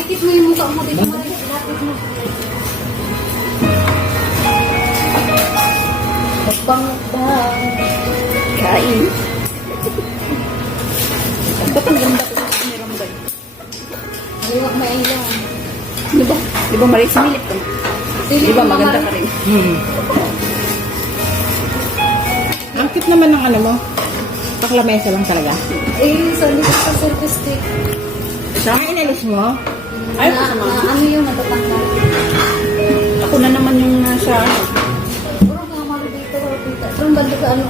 Dikit mo yung mukha mo dito. Lapit mo. Mukbang. Kain. Ba't ang ganda ko sa Mirambay? Aliwag mailang. Di ba Marie, similip ka? Di ba maganda ka rin? Ang cute naman ng ano mo. Paklamesa lang talaga. Eh, sa likod sa service stick. Saan inalis mo? Ay, Na ano yung natatanggal? ako na naman yung nasa... Puro mga malo dito. Pero ang banda ka ano?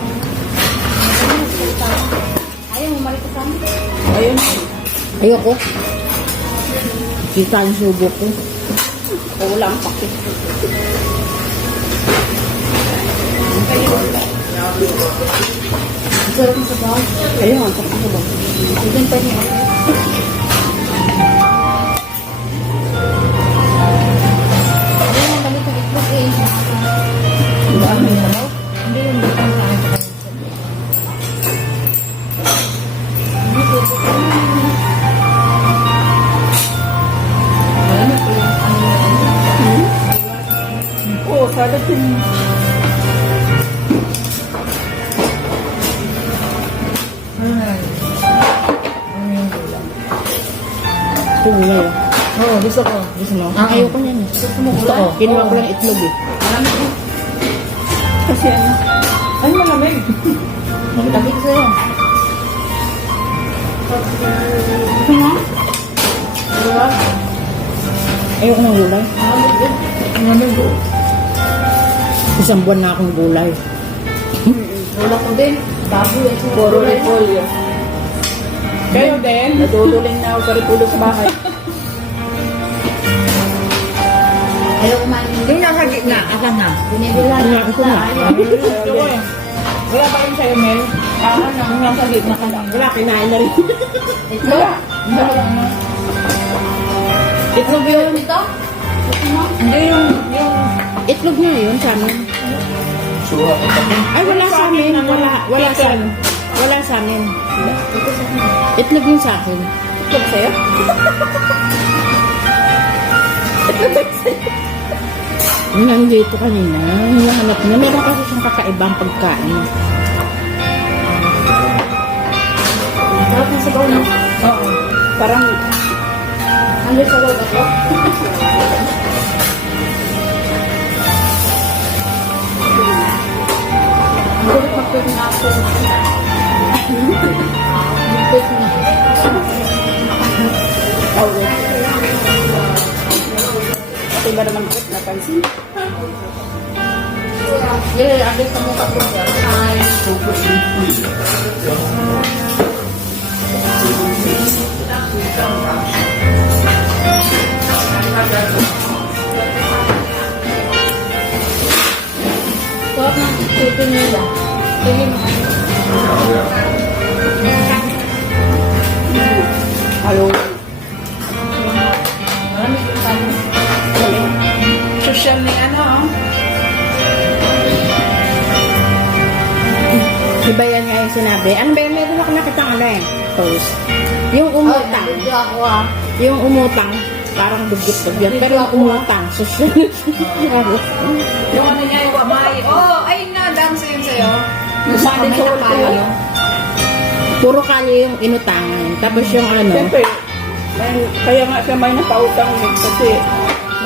Ayaw mo marito sa amin. Ayun. Ayoko. Kita ang subo ko. O, wala ang pakit. Sarap mo sa bawal. Ayun, ang pakit ko ba? Diyan pa niya ako. Ayun ang balik ng itlog eh. Diba ang nalaw? Hindi yung balik ng akin. Hindi ko ito. Alam mo po yung ano na yun. Oo, salad din. Ito gulay. Oo, gusto ko. Gusto mo? Ayoko yan. Gusto mo Gusto ko. Kinuha ko lang itlog eh. Malamig ko. Kasi ano? Ay, malamig. Lagi ko sa'yo. Ito nga. Diba? Ayoko ng gulay. Malamig yun. Malamig ko. Isang buwan na akong gulay. Wala ko din. Baboy. Puro repolyo. Kayo din? Naduduling na ako sa repolyo sa bahay. Ayaw kumain. Yung nasa gitna, asan na? Binibilan. Ito na. Ito ko eh. Wala pa rin sa'yo, Mel. Ano, nasa gitna ka lang. Wala, kinain na rin. Wala. Wala lang. Itlog yun. Ito? Hindi yung... Itlog na yun sa amin. Ay, wala sa amin. Wala sa amin. Wala sa amin. Itlog yun sa akin. Itlog sa'yo? Yung nandito kanina, hinahanap niya. Meron kasi siyang kakaibang pagkain. Sarap na sa bawal. Oo. Parang... Ano sa bawal ako? Gulit mag-pwede na ako. Mag-pwede na. Ito ba naman bakit napansin? Yeah, agad sa mukha ko dyan. Ay, sarap ng chicken nila. Tingin. Hello. Malamig yung kanin. Social ni ano, Iba yan nga yung sinabi. Ano ba yun? Meron ako nakita ano eh. Post. Yung umutang. Ay, video ako ah. Yung umutang. Parang dugyot-dugyot. Pero yung umutang. Social. yung ano niya, yung wamay. Oh, ayun nga, dance yun sa'yo. Masama Kamay sa na ulo. kayo. Puro kalye yung inutangan. Tapos yung ano. Siyempre, kaya nga siya may napautang eh, kasi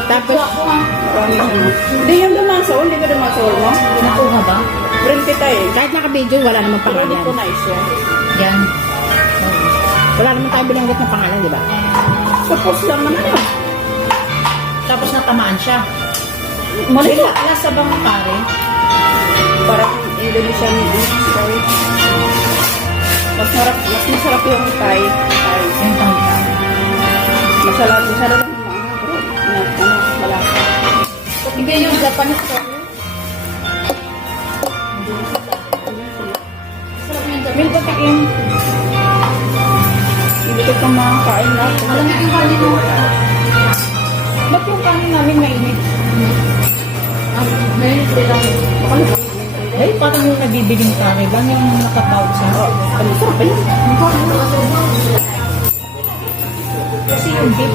Tapos, Ako ah. marami siya. Hindi yung dumasol, hindi ka dumasol mo. Nakuha ba? Print kita eh. kahit naka-video, wala namang Pero pangalan. dito nice siya. Yan. Wala naman tayo binanggit ng pangalan, di ba? Suppose lang naman ano. Tapos natamaan siya. Malila. Nasa bang kare? Parang Indonesian sorry. Mas masarap yung Thai. Masarap lang yung mga bro. Ano, malasa. Ibigay yung Japanese ko. Sarap yung Mil Japanese. patikin. Hindi ko itong makakain na. Malamig yung kanin mo. Ba't yung kanin namin mainit? Ngayon, sila. Baka na. Ay, parang yung nabibiling kare lang yung nakapausa. Ano, sarap ba yun? Kasi yung dip,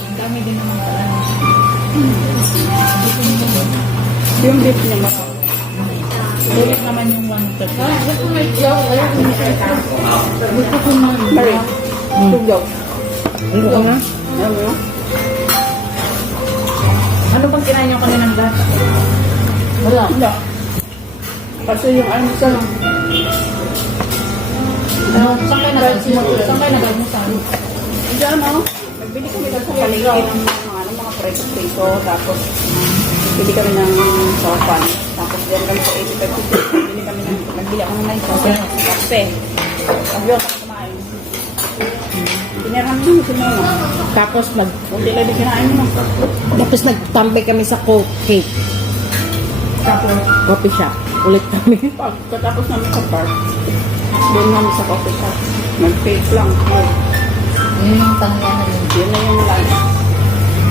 ang dami din naman ano. Yung beef niya masarap. Sulit naman yung one third. Gusto ko na. Mari. Tugyaw. Ano na? Ano? Ano bang kinain niyo kaninang gata? Wala. Wala. Kasi yung ano sa lang. Saan kayo nag-almusal? Hindi ano. Nagbili kami doon sa palengke ng mga preso. Tapos bili kami ng sopan. Tapos diyan kami sa 85. Nagbili ako ng 9 sopan. Kape. Sabi ako kumain. Pinirhan mo yung sinuna. Tapos Kunti lang din kinain mo. tapos nagtambay kami sa cake. Tapos Coffee shop. Ulit kami. pagkatapos namin sa park, doon namin sa coffee shop. Nag-fake lang. Yun yung tangyanan yun. Yun na yung lunch.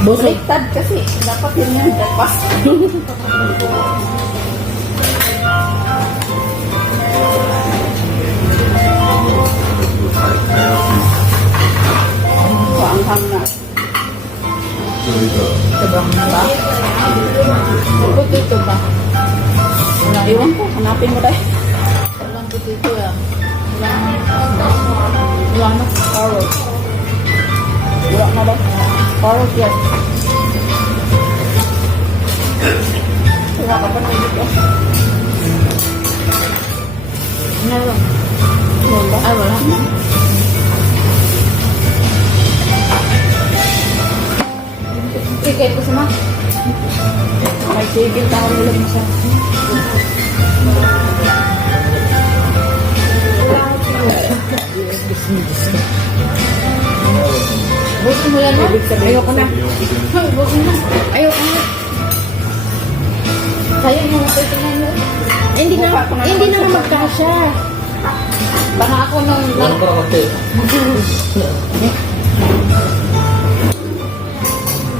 Busog. Baliktad kasi. Dapat yun yung breakfast. Paanghang na. Sobrang na ba? Potato ba? Iwan ko, hanapin mo tayo. Walang potato yan. Wala na. Carrot. Wala na ba? Carrot yan. Wala ka pa nang dito. Meron. Wala. Ay, wala. Sige, ito sama. May sigil ka ako nila isa. Busin mo yan, ha? Ayoko na. Busin mo. Ayoko na. Kaya yung potato na yun. Hindi na nga magkasya. Baka ako nung...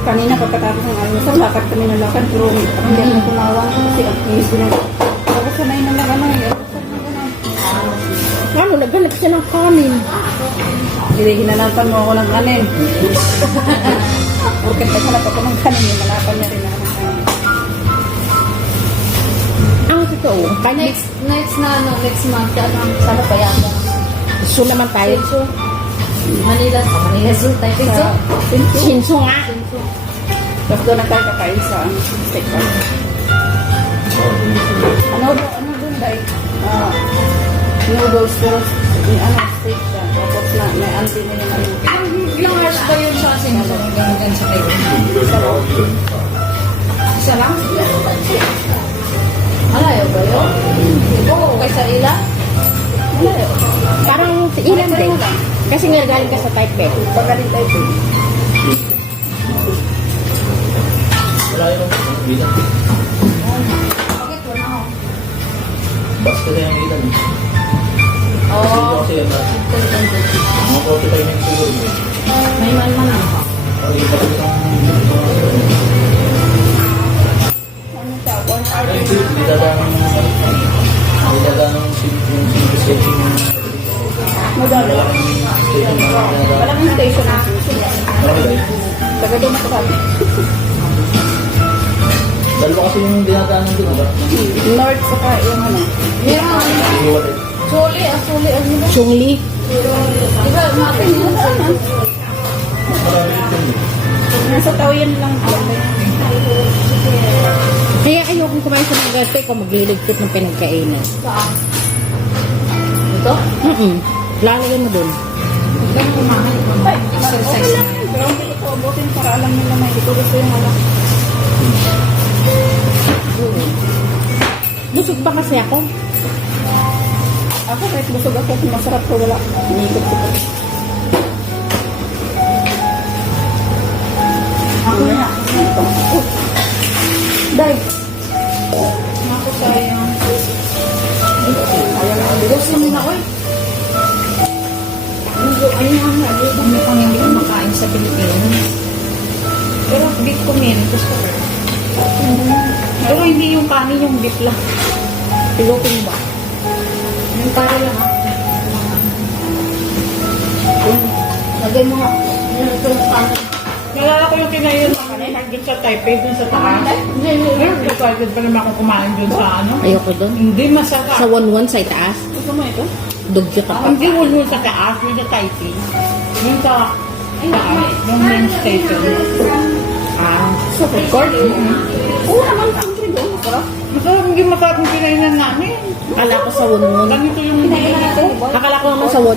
Kanina pagkatapos ng almusal, lakad kami ng lakad, pero hindi ako tumawang kasi ang easy na. Tapos sanay na lang ano, almusal na gano'n. Ano, naghanap siya ng kanin. Hinanapan mo ako ng kanin. Porque naghanap ako ng kanin, hinanapan niya rin ako ng kanin. Ang totoo, kahit Next na ano, next month, sana pa yan. gusto naman tayo. Manila Zoo tayo. Pinso? Sinso nga. Tapos doon na tayo kakain sa steak pa. Ano doon dahil? Noodles, pero steak siya. Tapos may auntie na yung ano. Ilang hours ba yun sa asin? Hanggang sa kayo? Isa lang? Malayo ba yun? Oo, kaysa ila? Malayo. Parang ilan din. Kasi nga galing ka sa Taipei. Pagaling tayo ito. Bakit wala ako? Basta na yung ilan. Oo. Kasi yan na. Mga 45 minutes siguro. May man ako. Ang iba ko itong... Ano siya? 1 hour. Ay, didadang... Didadang yung station yung... Madali. Station na didadang... Walang station na susunod. Marami ba yun? Taga doon ako kami. Dalawa kasi yung dinadaan ng dito ba? North saka yung ano. Meron. Iiwalay. Suli, ano ba? Chungli. Diba, natin yun. Marami yun yun. Nasa tawian lang. Kaya ayoko kumain sa mga gate ko magliligpit ng pinagkainan. Saan? Ito? Lalagyan mo dun. Ganun kumain. Ay, okay lang. Pero hindi ko ubusin para alam nila may hindi ko gusto yung ano. Busog pa kasi ako. Ako kahit busog ako, kung masarap ko wala. Inikot ko. Ako na. Dahil. Ako sayang. Ayaw na. Busin mo na, oy. Ano nga, ano pang hindi kumakain sa Pilipinas? Pero beef kumin. Gusto ko. Pero hindi yung kanin, yung beef lang. Pilutin ba? Yung pare lang. Lagay mo nga. Ito yung pan. Nalala ko yung kinayon na kanina dun sa Taipei, dun sa taas. Excited pa naman ako kumain dun sa ano. Ayoko doon. Hindi masarap. Sa 1-1 sa itaas. Gusto mo ito? Dugyot ako. Hindi mo sa taas, yung sa Taipei. Yung sa taas, yung main station. Sa food court? Oo naman, country doon. Masarap. Masarap, hindi masarap yung kinainan namin. Akala ko sa 1-1. Ganito yung Kinainan natin, di ba? Akala ko naman sa 1.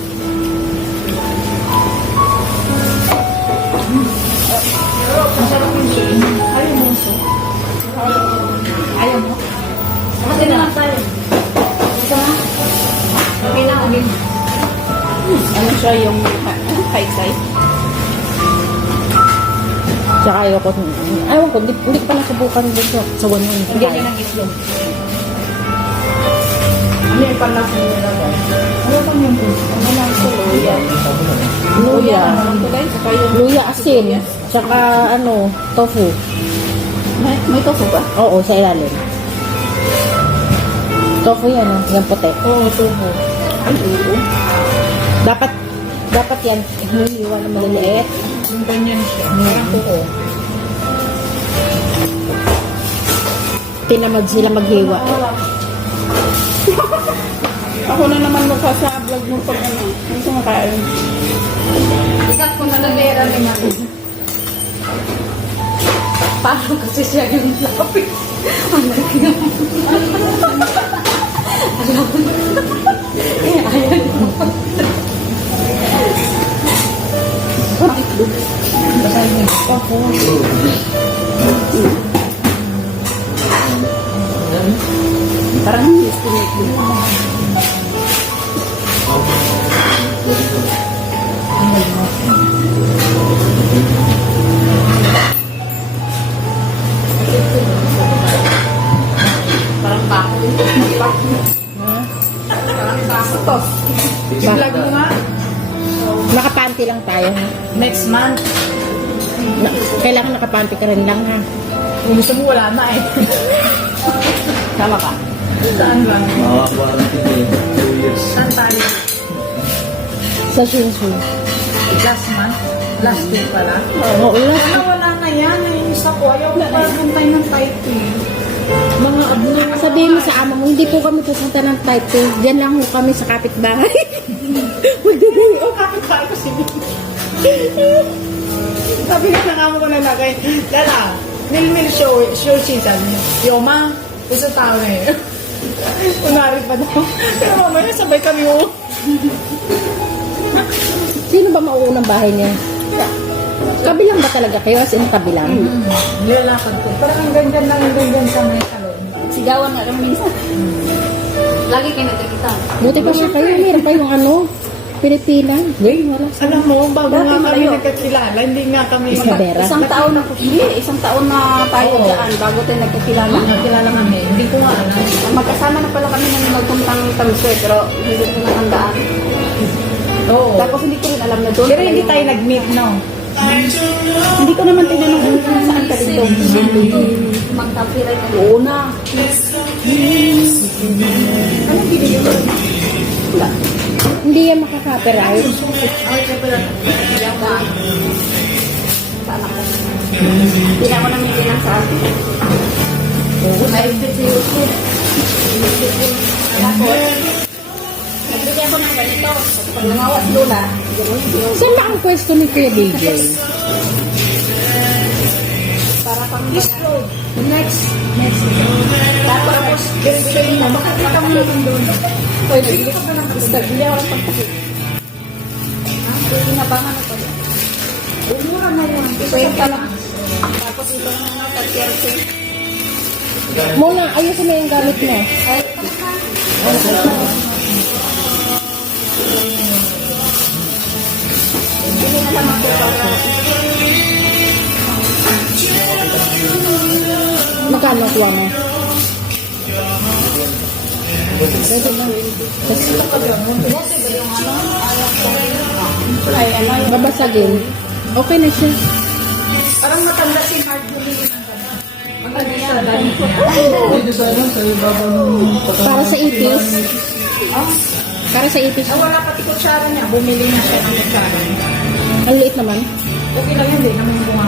masarap yung suin. Ayaw mo so. Ayaw mo. Kasi na lang tayo. Isa na. Okay na, okay. Ano siya yung high-sai? Tsaka ayoko. Ayaw ko, hindi ko pa nasubukan doon sa 1-1. Hindi ka ng itlog. Ano yung panlasa nila guys? Ano bang yung puso? Ano lang ito? Luya. Luya. Ano ito guys? Saka yung... Luya asin. Tsaka tofu. May tofu ba? Oo, sa ilalim. Tofu yan, yung puti. Oo, tubo. Ay, oo. Dapat yan, hinihiwa na maliliit. Yung ganyan siya. Parang tuko. Tinamad sila maghiwa. Ako na naman magsasablog mo pag ano. Ano sa makain? Ikat ko na nalera ni Mami. Parang kasi siya yung lapit. Ang laki na. Alam mo na. Ayaw mo. Parang itlog. Basahin mo. Ako. Parang estimate din. Parang bako. Parang bako to. I-vlog mo nga. Nakapanty lang tayo, ha? Next month. Kailangan nakapanty ka rin lang, ha? Kung gusto mo, wala na eh. Tama ka. Saan ba? Makaka-warranty na yun. 2 years. Saan tayo? Sa Shinsu. Last month? Last week pala? Oo, last. Wala na yan. Nainis ako. Ayaw ko pa puntay ng Taipei. Mga abnormal. Sabihin mo sa amo mo, hindi po kami pupunta ng Taipei. Diyan lang ho kami sa kapitbahay. Magdadali. Oh, kapit tayo ko si Sabi ko na amo ko na lagay. Lala, mil show season. Yoma, isa tao na eh. Kunwari pa daw. Pero mamaya sabay kami oh. Sino ba mauunang bahay niya? Kabilang ba talaga kayo? As in kabilang? Nilalakad ko. Parang ang ganyan sa may salon. Sigawan nga lang minsan. Lagi kayo nagkikita. Buti pa siya kayo. Meron kayong Pilipina. Wait, wala. Alam mo, bago Dati nga kami malayo. nagkakilala, hindi nga kami... Isabela. Isang taon na tayo Oo. dyan bago tayo nagkakilala. Nagkilala kami. Hindi ko nga alam. Magkasama na pala kami nang magpuntang Tamsue, pero hindi ko natandaan. Oo. Tapos hindi ko rin alam na doon. Pero pala hindi yung- tayo nag-meet, no? Hindi ko naman tinanong kung saan ka dito. Magkapiray ka. Oo na. Anong binili mo? Wala. Hindi yan makaka-copyright. Ay, siya pala. Yan ba? Saan ako? Hindi na ako nang bilang sa akin. Maibit sa YouTube. Tapos, nagbigay ako ng ganito. Pag nangawa si Lola, gano'n yung Saan ba ang pwesto ni Kuya DJ? para pang Next. tapos, ganun mo, makakita mo naman doon. Oy, nagbigay ko na ng kristal. Bili ako ng pagkakit. Inabangan ako doon. Umura na yan. Kwenta lang. Tapos ito na nga, pag-kerse. Muna, ayusin mo yung gamit mo. Bili na lang ako para Magkano ang kuha mo? Pwede ba? ay ano yung Babasagin. Okay na siya. Parang matanda si Mark sa dahil niya. Dito sa ano, sa ibabaw ng patang. Para sa ipis. Para sa ipis. Ah, wala pati kutsara niya. Bumili na siya ng kutsara. Ang liit naman. Okay lang yun, hindi naman bunga.